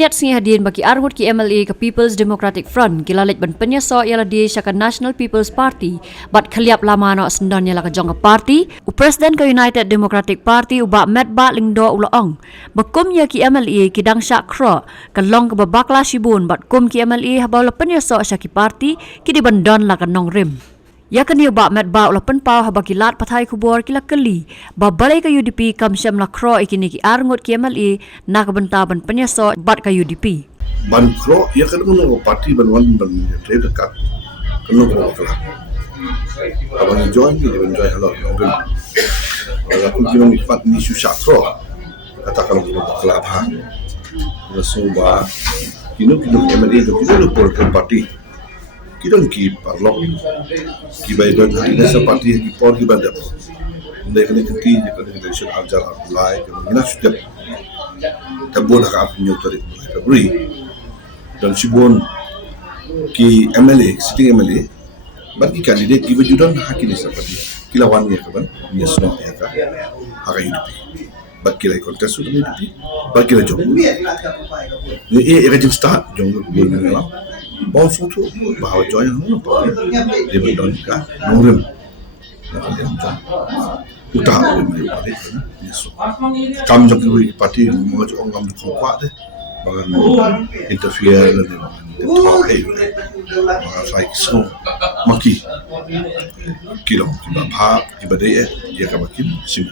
kandidat singi hadin bagi argut ki MLA ke People's Democratic Front kilalit ban penyaso ialah dia syaka National People's Party bat khaliap lama no sendan ialah ke jong ke party u President ke United Democratic Party u ba met ba lingdo ulaong bakum ya ki MLA ki dang syak kro ke long ke babakla shibun bat kum ki MLA habaw la penyaso syaki party ki di bandon la ke nong rim. Ya kan dia bak met ba ulah penpau haba kilat pathai kubor kila keli ba balai ka UDP kam syam la kro ikini ki arngut ki MLA nak benta ban penyaso bat ka UDP ban kro ya kan no parti ban wan ban tre dekat kena kro kala abang join ni ban join halal ngin aku kira nikmat ni susah kro katakan kro kala ha langsung ba kino MLA tu kino por parti kidon ki parlok ki bay don hadi sa parti ki por ki badap ndai kan ki election ajar apply ke mina sudah tabon ka apnyo tarik February dan sibon ki MLA sitting MLA bagi candidate ki bajudan hakini sa parti kilawan ya kaban yes no ya ka haka UDP bag kilay contest with UDP bag kilay job ni rejim start jong ni ngala bon surtout bahawa join no dia berdon ka nurim uta ni parti yeso kam jong ki parti mo jong ngam ko kwa de bagan interfere na de talk hey like so maki kilong ki ba pha ki ba de ya ka makin sim